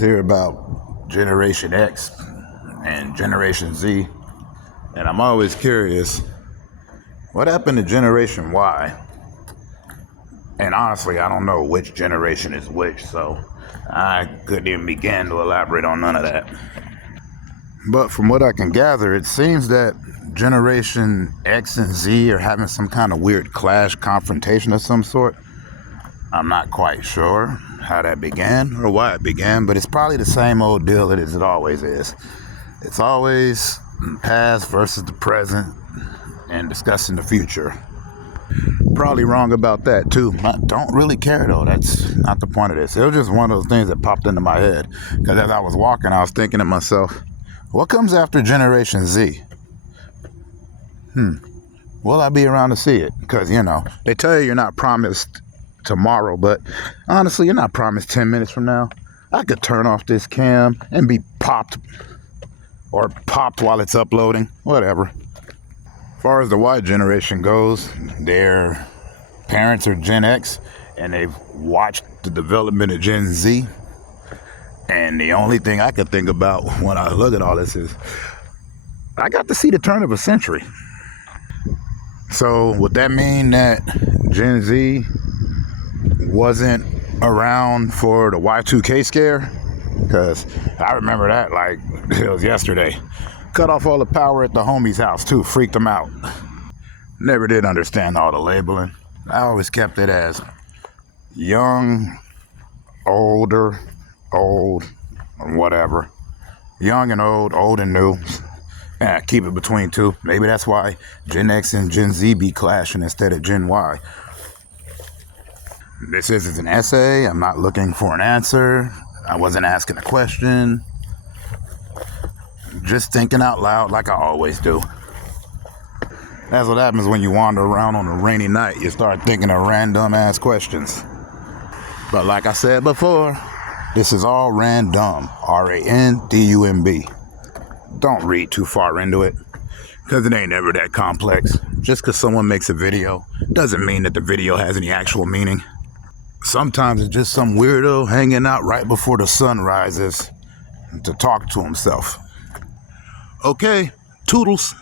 hear about Generation X and Generation Z, and I'm always curious, what happened to Generation Y? And honestly, I don't know which generation is which, so I couldn't even begin to elaborate on none of that. But from what I can gather, it seems that Generation X and Z are having some kind of weird clash, confrontation of some sort. I'm not quite sure how that began or why it began, but it's probably the same old deal as it always is. It's always the past versus the present and discussing the future. Probably wrong about that too. I don't really care though. That's not the point of this. It was just one of those things that popped into my head. Because as I was walking, I was thinking to myself, what comes after Generation Z? Will I be around to see it? Because, they tell you you're not promised tomorrow, but honestly, you're not promised 10 minutes from now. I could turn off this cam and be popped while it's uploading, whatever. As far as the Y generation goes, their parents are Gen X, and they've watched the development of Gen Z. And the only thing I could think about when I look at all this is, I got to see the turn of a century. So would that mean that Gen Z wasn't around for the Y2K scare? Because I remember that like it was yesterday. Cut off all the power at the homie's house too, freaked them out. Never did understand all the labeling. I always kept it as young, older, old, whatever. Young and old and new. Keep it between two. Maybe that's why Gen X and Gen Z be clashing instead of Gen Y. This is an essay. I'm not looking for an answer. I wasn't asking a question. Just thinking out loud like I always do. That's what happens when you wander around on a rainy night. You start thinking of random ass questions. But like I said before, this is all random. R-A-N-D-U-M-B. Don't read too far into it, because it ain't ever that complex. Just because someone makes a video doesn't mean that the video has any actual meaning. Sometimes it's just some weirdo hanging out right before the sun rises to talk to himself. Okay, toodles.